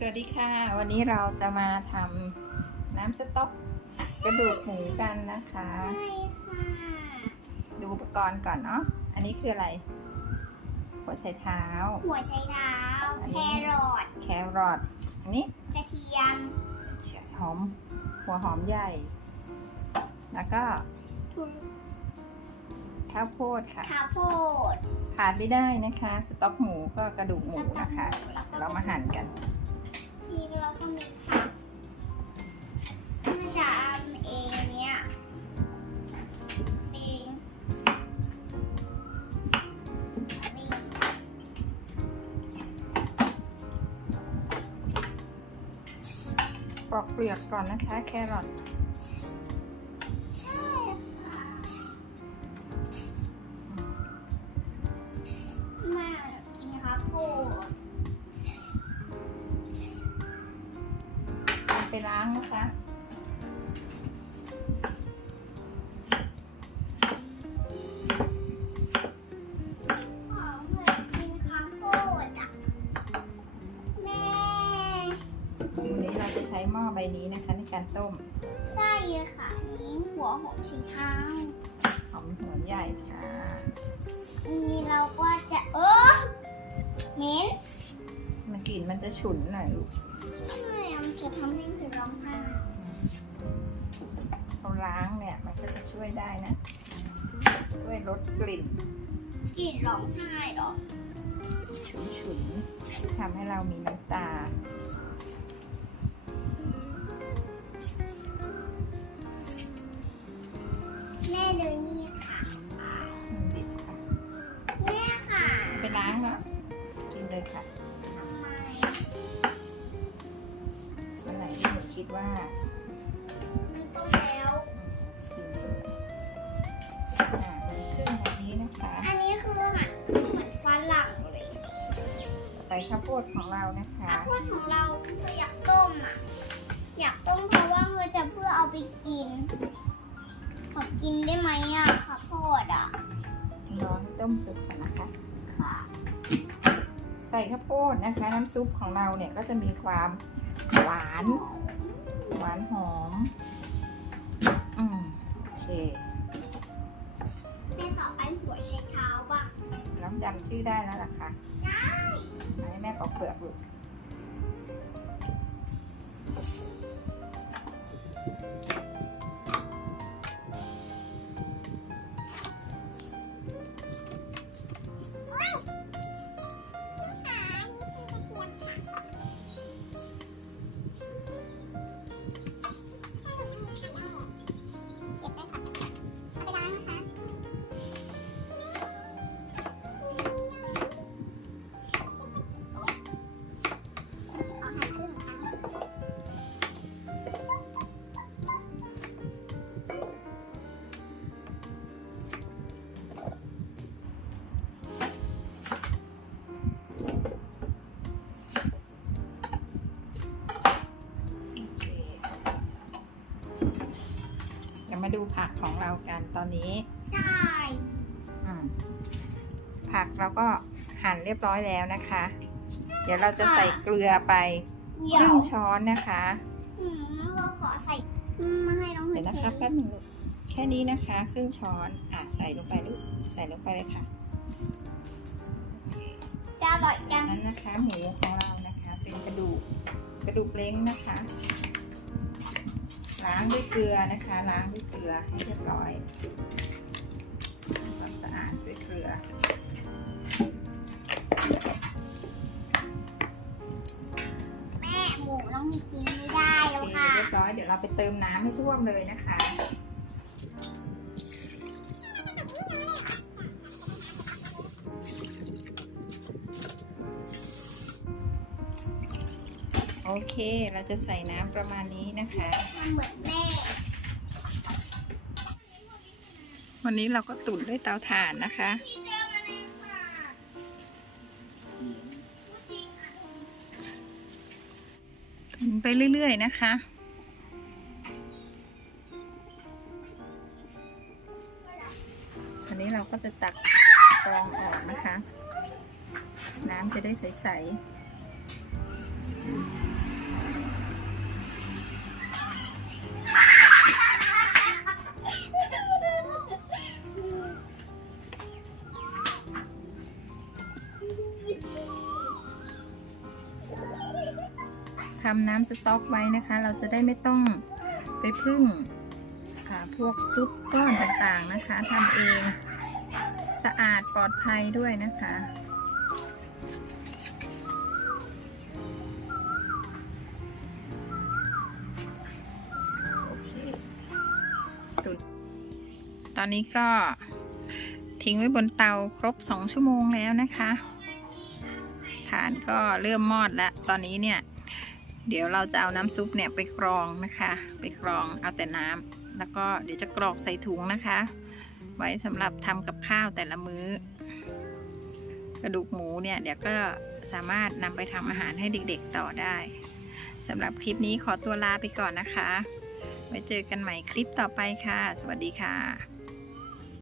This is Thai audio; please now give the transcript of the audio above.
สวัสดีค่ะ วันนี้เราจะมาทำน้ำสต๊อกกระดูกหมูกันนะคะ ใช่ค่ะ ดูอุปกรณ์ก่อนเนาะ อันนี้คืออะไร หัวไชเท้า หัวไชเท้าอันแคนี้รอท แครอท อันนี้ กระเทียม หอม หัวหอมใหญ่ แล้วก็ทุนข้าวโพดค่ะ ข้าวโพดขาดไม่ได้นะคะ สต๊อกหมูก็กระดูกหมูนะคะแล้วก็เรามาหั่นกันนี่เรา ก็มีผักน่าจะทำเองเนี่ยเองนี่ปอกเปลือกก่อนนะคะ แครอทใช่ค่ะมากินข้าวโพ ไปล้างนะคะหอมเหมือนกินข้าวโพดอะแม่วันนี้เราจะใช้หม้อใบนี้นะคะ ในการต้ม ใช่ค่ะอันนี้หัวหอมชีเท้าหอมหัวใหญ่ค่ะอันนี้เราก็จะเออเหม็นมันกลิ่นมันจะฉุนหน่อยลูกใช่มัน จะทำให้เธอร้องไห้เราล้างเนี่ยมันก็จะช่วยได้นะ ช่วยลดกลิ่นกลิ่นร้องไห้เหรอ ฉุนฉุนๆทำให้เรามีน้ำตา แม่ดูนี่ค่ะมันดิบค่ะแม่ค่ะ ไปล้างแล้วกินเลยค่ะ คิดว่ามันต้มแล้วกินเลยอ่าเป็นเครื่องแบบนี้นะคะ อันนี้คือหั่นเหมือนฝรั่งเลยใส่ข้าวโพดของเรานะคะ ข้าวโพดของเราเราอยากต้มอะ อยากต้มเพราะว่าเราจะเพื่อเอาไปกิน ขอกินได้ไหมอะข้าวโพดอะรอให้ต้มสุกก่อนนะคะ ค่ะ ใส่ข้าวโพดนะคะ น้ำซุปของเราเนี่ยก็จะมีความ หวาน หวานหอม อืมโอเคแม่ต่อไปหัวใช้เท้าบ้างน้องจำชื่อได้แล้วล่ะค่ะได้ให้แม่ปอกเปลือกลูก มาดูผักของเรากันตอนนี้ใช่อืมผักเราก็หั่นเรียบร้อยแล้วนะคะ เดี๋ยวเราจะใส่เกลือไปเดี๋คยวรึ่งช้อนนะคะอืมเราขอใส่อืมมาให้น้องเดี๋ยวนะคะแป๊บหนึงลูกแค่นี้นะคะ ครึ่งช้อนอะใส่ลงไปลูกใส่ลงไปเลยค่ะจะอร่อยจัจางกนั้นนะคะ หมูของเรานะคะ เป็นกระดูกกระดูกเล้งนะคะ ล้างด้วยเกลือนะคะ ล้างด้วยเกลือให้เรียบร้อยทำความสะอาดด้วยเกลือแม่หมูน้องมีกินไม่ได้โอแล้วเคค่ะ เรียบร้อยเดี๋ยวเราไปเติมน้ำให้ท่วมเลยนะคะ โอเค เราจะใส่น้ำประมาณนี้นะคะมันเหมือนแม่วันนี้เราก็ตุ๋นด้วยเตาถ่านนะคะพี่เจอมาเลยค่ะพูดจริงค่ะตุ๋นไปเรื่อยๆนะคะ อันนี้เราก็จะตักกรองออกนะคะ น้ำจะได้ใสๆ ทำน้ำสต๊อกไว้นะคะ เราจะได้ไม่ต้องไปพึ่งพวกซุปก้อนต่างๆนะคะทำเองสะอาดปลอดภัยด้วยนะคะโอเคตุนตอนนี้ก็ทิ้งไว้บนเตาครบ 2 ชั่วโมงแล้วนะคะ ฐานก็เริ่มมอดแล้ว ตอนนี้เนี่ย เดี๋ยวเราจะเอาน้ำซุปเนี่ยไปกรองนะคะ ไปกรองเอาแต่น้ำแล้วก็เดี๋ยวจะกรอกใส่ถุงนะคะ ไว้สำหรับทำกับข้าวแต่ละมื้อ กระดูกหมูเนี่ยเดี๋ยวก็สามารถนำไปทำอาหารให้เด็กๆต่อได้สำหรับคลิปนี้ขอตัวลาไปก่อนนะคะ ไว้เจอกันใหม่คลิปต่อไปค่ะ สวัสดีค่ะ